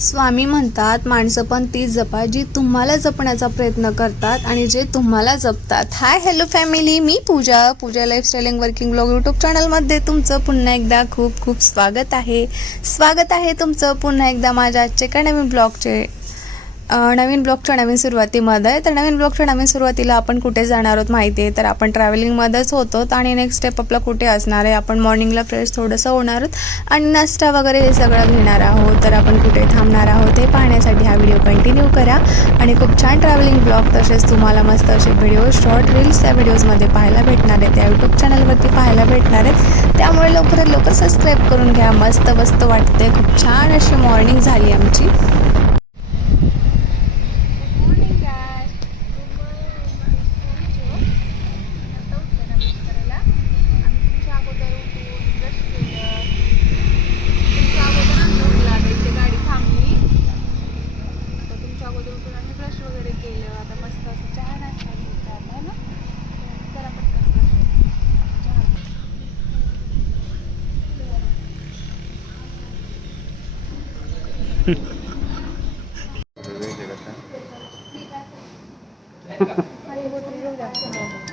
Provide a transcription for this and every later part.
स्वामी म्हणतात माणसं पण तीच जपा जी तुम्हाला जपण्याचा प्रयत्न करतात आणि जे तुम्हाला जपतात. हाय हॅलो फॅमिली मी Pooja Pooja lifestyling working blog YouTube चॅनलमध्ये तुमचं पुन्हा एकदा खूप खूप स्वागत आहे. स्वागत आहे तुमचं पुन्हा एकदा माझ्या आजचे कडे मी ब्लॉगचे नवीन ब्लॉगच्या नवीन सुरुवातीमध्ये तर नवीन ब्लॉगच्या नवीन सुरुवातीला आपण कुठे जाणार आहोत माहिती आहे. तर आपण ट्रॅव्हलिंगमध्येच होतो आणि नेक्स्ट स्टेप आपला कुठे असणार आहे. आपण मॉर्निंगला फ्रेश थोडंसं होणार आहोत. आणि नाश्ता वगैरे हे सगळं घेणार आहोत. तर आपण कुठे थांबणार आहोत हे पाहण्यासाठी हा व्हिडिओ कंटिन्यू करा. आणि खूप छान ट्रॅव्हलिंग ब्लॉग तसेच तुम्हाला मस्त असे व्हिडिओ शॉर्ट रील्स त्या व्हिडिओजमध्ये पाहायला भेटणार आहेत. त्या यूट्यूब चॅनलवरती पाहायला भेटणार आहेत. त्यामुळे लवकरात लवकर सबस्क्राईब करून घ्या. मस्त मस्त वाटते खूप छान अशी मॉर्निंग झाली आमची.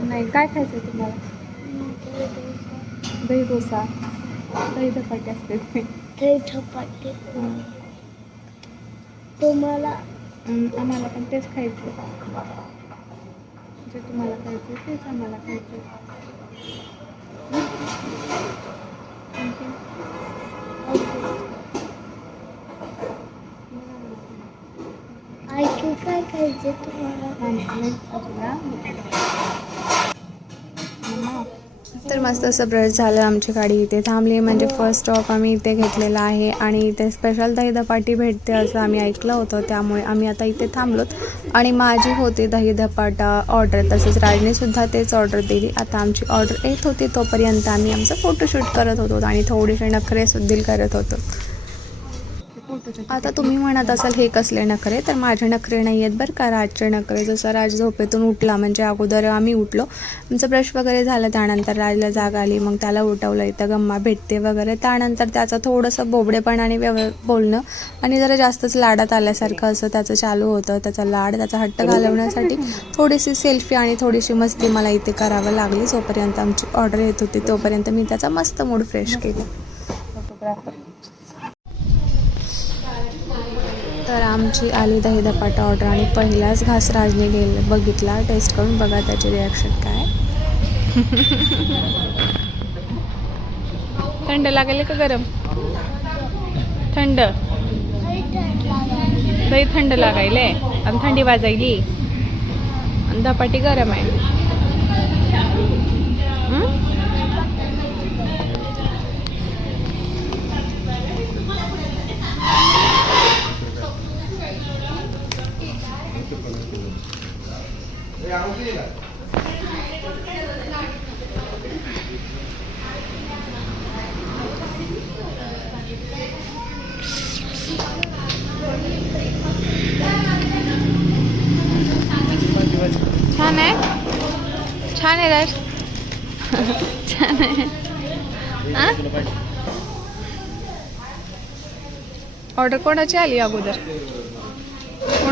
नाही काय खायचं तुम्हाला? दही डोसा. दही धपाटे असते ते झपाटे तुम्हाला? आम्हाला पण तेच खायचं जे तुम्हाला खायचं तेच आम्हाला खायचं पाहिजे तुम्हाला. तर मस्त असं ब्रश झालं आमची गाडी इथे थांबली. म्हणजे फर्स्ट स्टॉप आम्ही इथे घेतलेला आहे. आणि इथे स्पेशल दही धपाटी भेटते असं आम्ही ऐकलं होतं. त्यामुळे आम्ही आता इथे थांबलोत. आणि माझी होती दही धपाटा ऑर्डर तसेच राजनेसुद्धा तेच ऑर्डर दिली. आता आमची ऑर्डर येत होती तोपर्यंत आम्ही आमचं फोटोशूट करत होतो आणि थोडेसे नखरेसुद्धा करत होतो. आता तुम्ही म्हणत असाल हे कसले नखरे? तर माझे नखरे नाही आहेत बरं का राजचे नखरे. जसं राज झोपेतून उठला म्हणजे अगोदर आम्ही उठलो. आमचं ब्रश वगैरे झालं त्यानंतर राजला जाग आली मग त्याला उठवलं इथं गम्मा भेटते वगैरे. त्यानंतर त्याचं थोडंसं बोबडेपणाने व्यव बोलणं. आणि जरा जास्तच लाडात आल्यासारखं असं त्याचं चालू होतं. त्याचा लाड त्याचा हट्ट घालवण्यासाठी थोडीशी सेल्फी आणि थोडीशी मस्ती मला इथे करावं लागली. जोपर्यंत आमची ऑर्डर येत होती तोपर्यंत मी त्याचा मस्त मूड फ्रेश केला. तर आमची आली दही धपाटा ऑर्डर आणि पहिलाच घास गेलं बघितला टेस्ट करून बघा त्याचे रिॲक्शन काय. थंड लागेल का गरम? थंड. दही थंड लागायले. आणि थंडी वाजायली. आणि धपाटी गरम आहे. छान आहे? छान आहे राज छान आहे? ऑर्डर कोणाची आली अगोदर?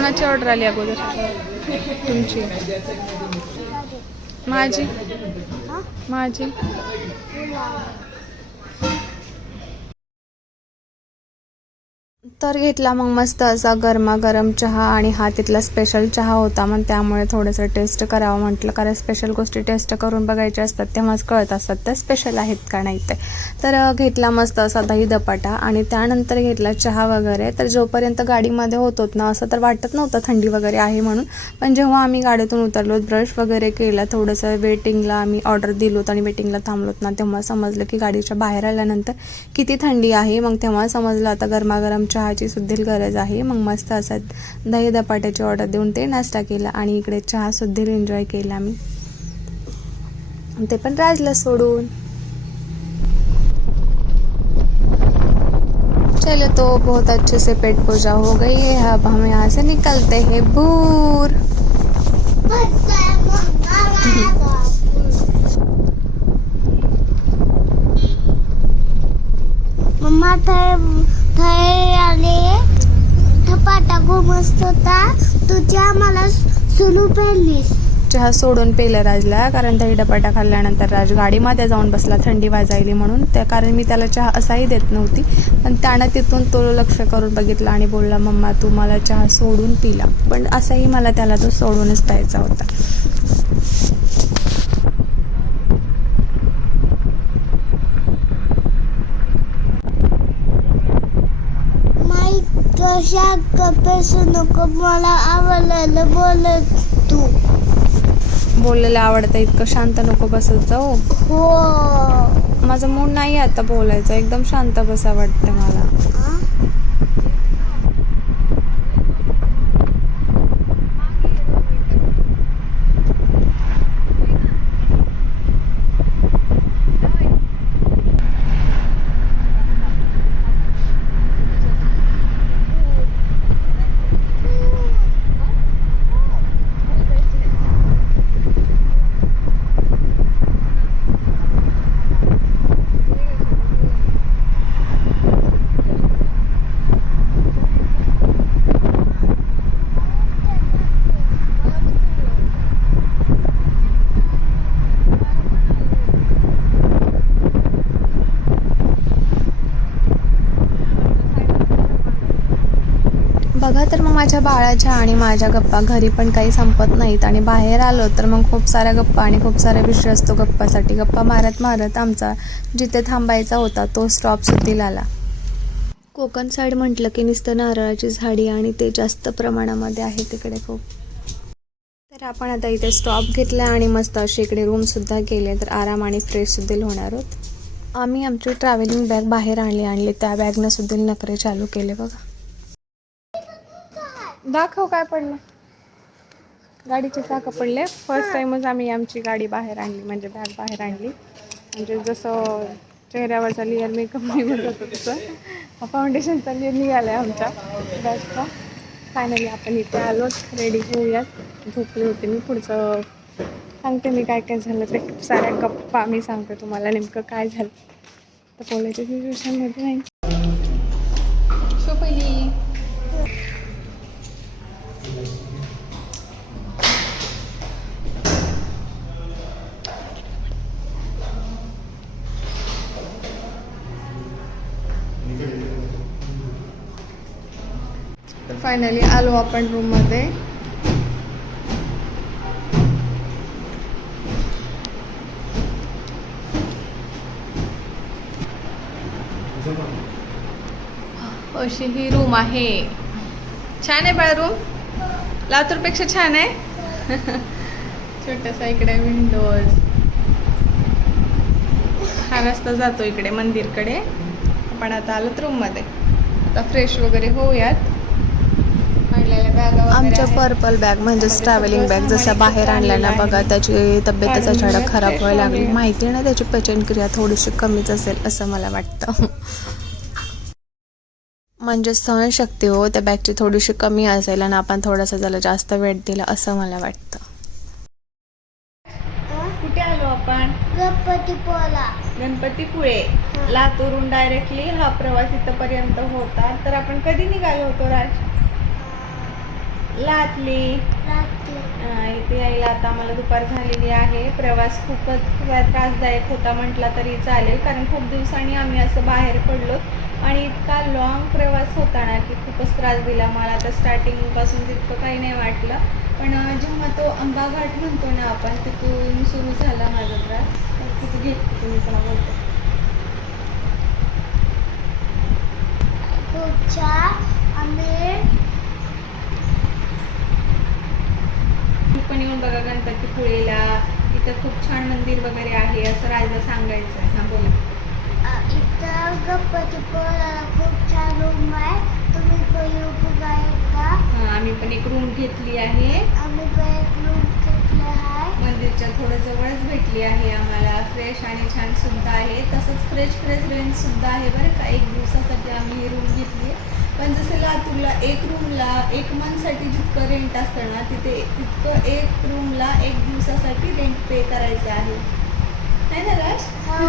कोणाची ऑर्डर आली अगोदर. तुमची. माझी. माझी. तर घेतला मग मस्त असा गरमागरम चहा आणि हा तिथला स्पेशल चहा होता मग त्यामुळे थोडंसं टेस्ट करावं म्हटलं. कारण स्पेशल गोष्टी टेस्ट करून बघायच्या असतात तेव्हाच कळत असतात त्या स्पेशल आहेत का नाही ते. तर घेतला मस्त असा दही दपाटा आणि त्यानंतर घेतला चहा वगैरे. तर जोपर्यंत गाडीमध्ये होतोत ना असं तर वाटत नव्हतं थंडी वगैरे आहे म्हणून. पण जेव्हा आम्ही गाडीतून उतरलो ब्रश वगैरे केला थोडंसं वेटिंगला आम्ही ऑर्डर दिलोत आणि वेटिंगला थांबलोत ना तेव्हा समजलं की गाडीच्या बाहेर आल्यानंतर किती थंडी आहे. मग तेव्हा समजलं आता गरमागरम चहा चहाची सुद्धा गरज आहे. मग मस्त असं दही दपाट्याची ऑर्डर देऊन ते नाश्ता केला आणि इकडे चहा सुद्धा एन्जॉय केला मी. ते पण राजला सोडून. चलो तो बहुत अच्छे से पेट पूजा हो गई है. अब हम यहाँ से निकलते हैं भूर. मम्मा थे, थंय वाटा थपाटा खूप मस्त होता. तुझ्या मला सुलू पेरलीस. चहा सोडून पेलं राजला कारण दही डपाटा खाल्ल्यानंतर राज गाडीमध्ये जाऊन बसला थंडी वाजायली म्हणून. त्या कारण मी त्याला चहा असाही देत नव्हती. पण त्यानं तिथून तो लक्ष करून बघितला आणि बोलला मम्मा तू मला चहा सोडून पिला. पण असाही मला त्याला तो सोडूनच प्यायचा होता. कपेसू नको मला आवडलेलं बोलत तू. बोललेलं आवडतं इतकं शांत नको बसत जाऊ हो. माझं मूड नाही आता बोलायचं एकदम शांत बसा वाटतं मला आ? बघा तर मग माझ्या बाळाच्या आणि माझ्या गप्पा घरी पण काही संपत नाहीत आणि बाहेर आलो तर मग खूप साऱ्या गप्पा आणि खूप सारा विषय असतो गप्पासाठी. गप्पा मारत मारत आमचा जिथे थांबायचा होता तो स्टॉप सुद्धा आला कोकण साईड म्हटलं की नुसतं नारळाची झाडी आणि ते जास्त प्रमाणामध्ये आहे तिकडे खूप. तर आपण आता इथे स्टॉप घेतला आणि मस्त अशी इकडे रूमसुद्धा केले तर आराम आणि फ्रेशसुद्धा होणार आहोत आम्ही आमची ट्रॅव्हलिंग बॅग बाहेर आणली आणली. त्या बॅगनं सुद्धा नखरे चालू केले बघा. दाखव काय पडलं. गाडीचे चाकं पडले. फर्स्ट टाइमच आम्ही आमची गाडी बाहेर आणली म्हणजे बॅग बाहेर आणली. म्हणजे जसं चेहऱ्यावरचा लेअर मेकअप निघून जातो तसं. फाउंडेशनचा लेअर निघाला आहे आमच्या बॅगचा फायनली आपण इथे आलोच रेडी होऊयात. झोपले होते मी पुढचं. सांगते मी काय काय झालं ते. साऱ्या गप्पा मी सांगते तुम्हाला नेमकं काय झालं. तर बोलायच्या सिच्युएशनमध्ये नाही. तर फायनली आलो आपण रूममध्ये अशी ही रूम आहे. छान आहे बाळ. रूम लातूरपेक्षा छान आहे. छोटासा इकडे विंडोज हा रस्ता जातो इकडे मंदिरकडे. आपण आता आलो रूममध्ये आता फ्रेश वगैरे होऊयात. आमच्या. पर्पल बॅग म्हणजेच ट्रॅव्हलिंग बॅग जसं बाहेर आणल्या ना बघा. त्याची तब्येतच काढून अचानक खराब व्हायला लागली. माहिती ना त्याची पचनक्रिया थोडीशी कमीच असेल असं मला वाटतं म्हणजे सहनशक्ती हो त्या बॅगची थोडीशी कमी असेल आणि आपण थोडासा त्याला जास्त वेळ दिला असं मला वाटतं? कुठे आलो आपण गणपतीपुळा गणपतीपुळे लातूरून डायरेक्टली हा प्रवास इथपर्यंत होता तर आपण कधी निघालो होतो राज अं, इथे यायला आता आम्हाला दुपार झालेली आहे. प्रवास खूपच त्रासदायक होता म्हटला तरी चालेल कारण खूप दिवसांनी आम्ही असं बाहेर पडलो. आणि इतका लॉंग प्रवास होता ना की खूपच त्रास दिला. मला तर स्टार्टिंगपासून तितकं काही नाही वाटलं. पण जेव्हा तो आंबा घाट म्हणतो ना आपण तिथून सुरू झाला माझा त्रास. तर तिथं घेत तुम्ही पण बोलतो आम्ही तुम्ही पण येऊन बघा गणपतीपुळेला इथं खूप छान मंदिर वगैरे आहे असं राजा सांगायचं आहे. हा बोला. इथं गणपतीपुळ्याला खूप छान रूम आहे. तुम्ही पण येऊ बघा एकदा. हा, आम्ही पण एक रूम घेतली आहे. आम्ही पण एक रूम घेतलं आहे. मंदिरच्या थोडं जवळच भेटली आहे आम्हाला. फ्रेश आणि छान सुद्धा आहे. तसंच फ्रेश फ्रेश रेंज सुद्धा आहे बरं का. एक दिवसासाठी आम्ही ही रूम घेतली पण जसं लातूरला एक रूमला एक मंथसाठी जितकं रेंट असतं ना तिथे तितकं एक रूमला एक दिवसासाठी रेंट पे करायचं आहे. नाही ना राज? हा.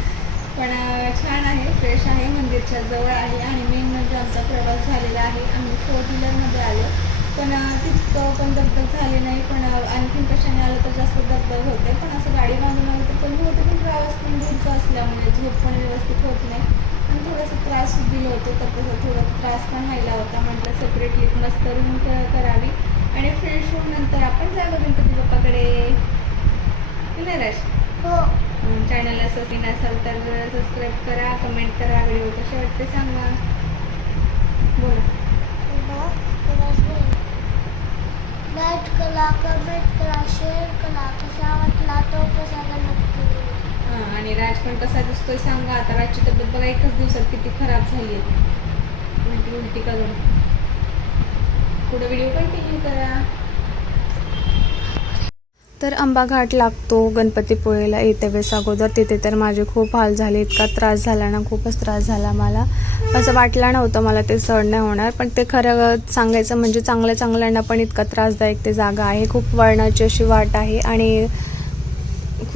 पण छान आहे फ्रेश आहे मंदिरच्या जवळ आहे आणि मेन म्हणजे आमचा प्रवास झालेला आहे. आम्ही फोर व्हीलरमध्ये आलो. पण तितकं पण दगदग झाली नाही. पण आणखीन कशाने आलं तर जास्त दगदग होते. पण असं गाडी बांधून आलं तर कमी होते. पण प्रवास पण दूरचा असल्यामुळे झोप पण व्यवस्थित होत नाही. आणि थोडासा त्रास दिलं होतं तर तसं थोडा त्रास पण व्हायला होता. म्हटलं सेपरेटली मस्त रूम करावी. आणि फ्रेश होऊन नंतर आपण जावं गणपती बाप्पाकडे. नाही राज? हो. चॅनलला सबस्क्राईब नसाल तर सबस्क्राईब करा कमेंट करा व्हिडिओ कसे वाटते सांगा. बोला. लाईक करा कमेंट करा शेअर करा. कसा वाटला तो कसा आणि राज पण कसा दिसतोय सांगा. आता राजची तब्येत बघा एकच दिवसात किती खराब झाली आहे उलटी उलटी करून. पुढे व्हिडिओ कंटिन्यू करा. तर आंबा घाट लागतो गणपतीपुळेला येते वेळेस अगोदर. तिथे तर माझे खूप हाल झाले इतका त्रास झाला ना खूपच त्रास झाला मला. असं वाटलं नव्हतं मला ते सण नाही होणार पण ते खरं सांगायचं म्हणजे चांगल्या चांगल्यांना पण इतका त्रासदायक ते जागा आहे. खूप वळणाची अशी वाट आहे आणि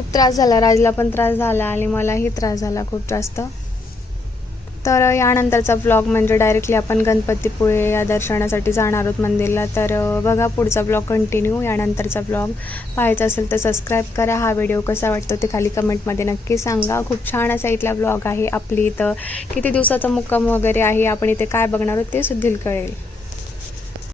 खूप त्रास झाला. राजला पण त्रास झाला आणि मलाही त्रास झाला खूप जास्त. तर यानंतरचा ब्लॉग म्हणजे डायरेक्टली आपण गणपतीपुळे या दर्शनासाठी जाणार आहोत मंदिरला. तर बघा पुढचा ब्लॉग कंटिन्यू यानंतरचा ब्लॉग पाहायचा असेल तर सबस्क्राईब करा. हा व्हिडिओ कसा वाटतो ते खाली कमेंटमध्ये नक्की सांगा. खूप छान असा इथला ब्लॉग आहे आपली इथं. किती दिवसाचा मुक्काम वगैरे आहे आपण इथे काय बघणार आहोत ते सुद्धा कळेल.